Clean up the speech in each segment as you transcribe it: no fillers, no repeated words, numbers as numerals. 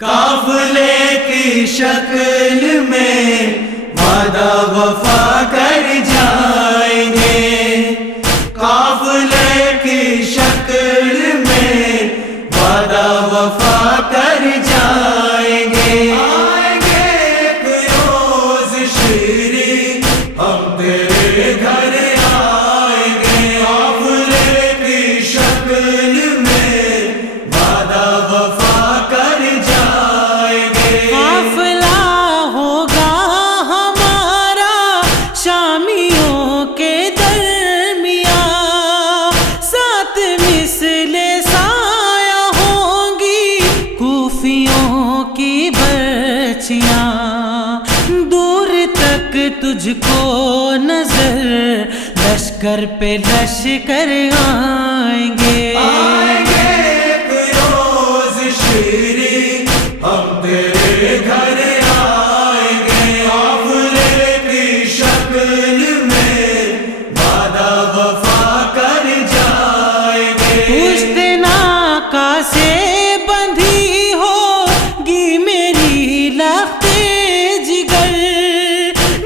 قافلے کی شکل میں وعدہ وفا کر جائیں گے، قافلے کی شکل میں وعدہ وفا کر جائیں گے، آئیں گے ایک روز شیری ہم تیرے گھر آئیں گے، قافلے کی شکل میں وعدہ وفا کر جائیں گے، قافلہ ہوگا ہمارا شامیوں کے درمیان، ساتھ مثل سایہ ہوں گی کوفیوں کی برچیاں، دور تک تجھ کو نظر لشکر پہ لشکر آئیں گے، آئیں گے ایک روز شیری ہم تیرے گھر آئیں گے، قافلے کی شکل میں وعدہ وفا کر جائیں گے، پشت ناکا سے بندھی ہوگی میری لخت جگر،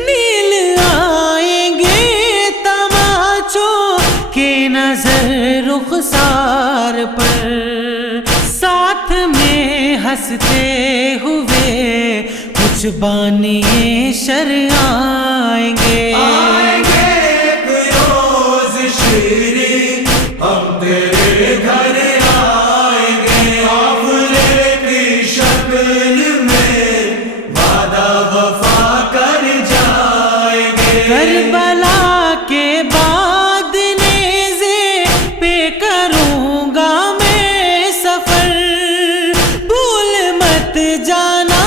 نیل آئیں گے تماچوں کے نظر رخسار پر، ساتھ میں ہنستے ہوئے کچھ بانی شر آئیں گے، آئیں گے ایک روز شیری ہم تیرے گھر آئیں گے، قافلے کی شکل میں وعدہ وفا کر جائیں گے، کربلا کے بعد نیزے پہ کروں گا میں سفر، بھول مت جانا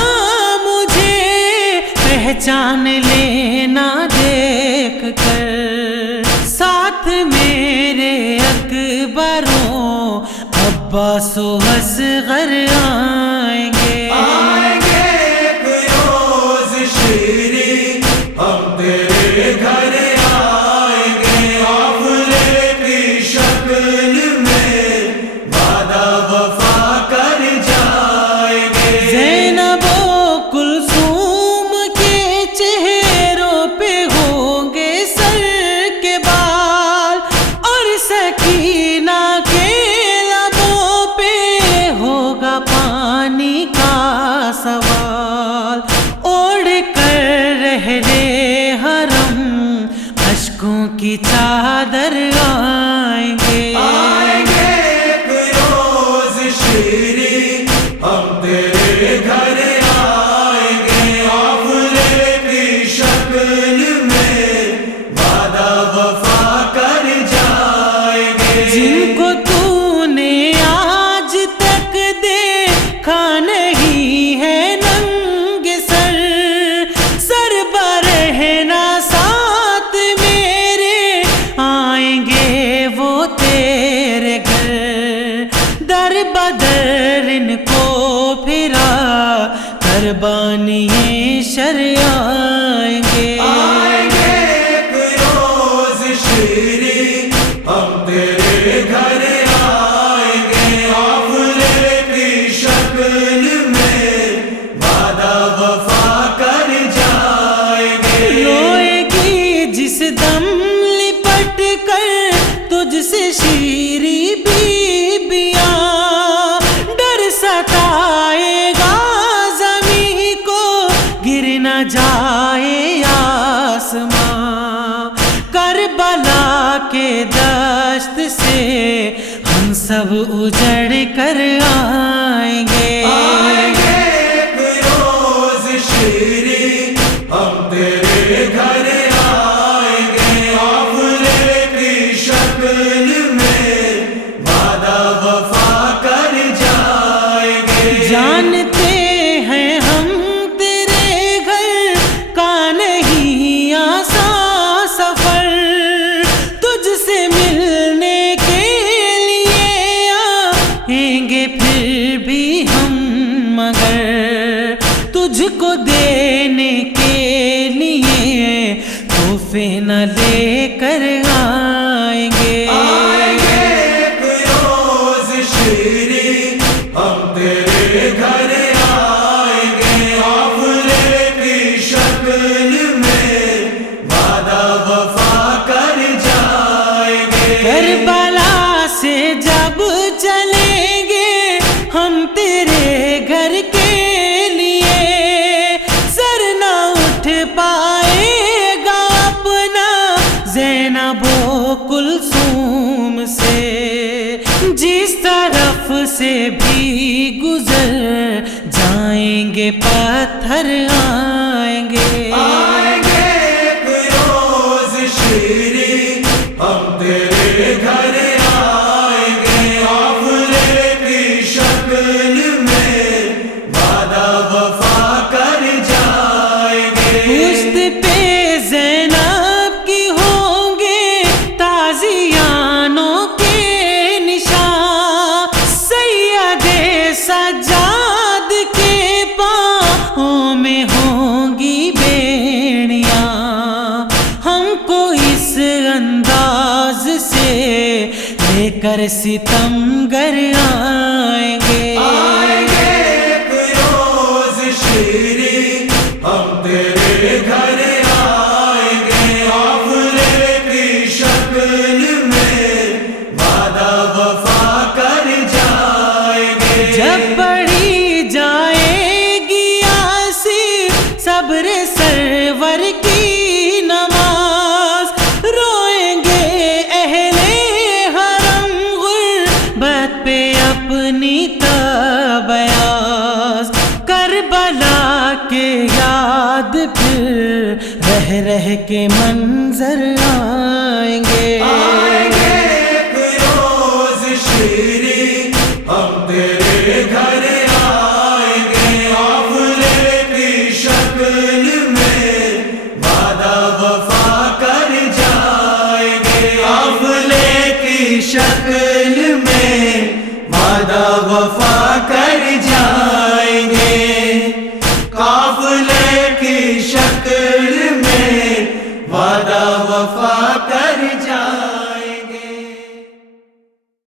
مجھے پہچان لینا دیکھ کر، ساتھ میرے اکبروں عباس و اصغر آئیں گے، آئیں گے ایک روز شیری ہم تیرے گھر آئیں گے، قافلے کی شکل میں وعدہ وفا کر جائیں گے، زینب و کلثوم کے چہروں پہ ہوں گے سر کے بال، اور سکینہ کے لبوں پہ ہوگا پانی کا سوال، اوڑھ کر رہے حرم اشکوں کی چادر آئیں گے، آئیں گے ایک روز شیری ہم تیرے گھر آئیں گے، قافلے کی شکل میں وعدہ وفا کر جائیں گے، جن کو تو نے آج تک دیکھا نہیں ہے ننگ سر، سر برہنا ساتھ میرے آئیں گے وہ تیرے گھر، در بدر ان کو پھرا قربانی شر آئیں گے، آئیں گے ایک روز شیری ہم تیرے گھر آئیں گے، قافلے کی شکل میں وعدہ وفا کر جائیں گے، روئے گی جس دم لپٹ کر تجھ سے شیری بیبیاں، ڈر ستائے گا زمین کو گر نہ جائے آسماں، کربلا کے دشت سے ہم سب اجڑ کر آئیں گے، آئیں گے ایک روز شیری ہم تیرے گھر آئیں گے، قافلے کی شکل میں وعدہ وفا کر جائیں گے، جانتے ہیں ہم تیرے گھر کا نہیں آسان سفر، تجھ سے ملنے کے لیے آئیں گے پھر بھی ہم، مگر تجھ کو دینے کے لیے تحفے نہ لے کر آئیں گے، آئیں گے ایک روز شیری ہم تیرے گھر تیرے گھر کے لیے سر نہ اٹھ پائے گا اپنا زینب و کلثوم سے، جس طرف سے بھی گزر جائیں گے پتھر آئیں گے، آئیں گے ایک روز شیری ہم تیرے گھر آئیں گے، قافلے کی شکل میں وعدہ وفا کر جائیں گے، پشت پہ زینب کی ہوں گے تازیانوں کے نشان، سید سجاد کے پاؤں میں ہوں گی بیڑیاں، ہم کو اس انداز سے لے کر ستمگر آئیں گے، آئیں گے ایک روز شیری ہم تیرے گھر آئیں گے، قافلے کی شکل میں وعدہ وفا کر جائیں گے، جب پڑھی جائے گی آصف صبر سرور کی نماز، روئیں گے اہل حرم غربت پہ اپنی تابیاز، کربلا کے یاد پھر رہ رہ کے منظر آئیں گے، آئیں گے ایک روز شیری ہم تیرے گھر آئیں گے، قافلے کی شکل میں وعدہ وفا کر جائیں گے، قافلے کی شکل میں وعدہ وفا کر جائیں گے، قافلے کی شکل میں وعدہ وفا کر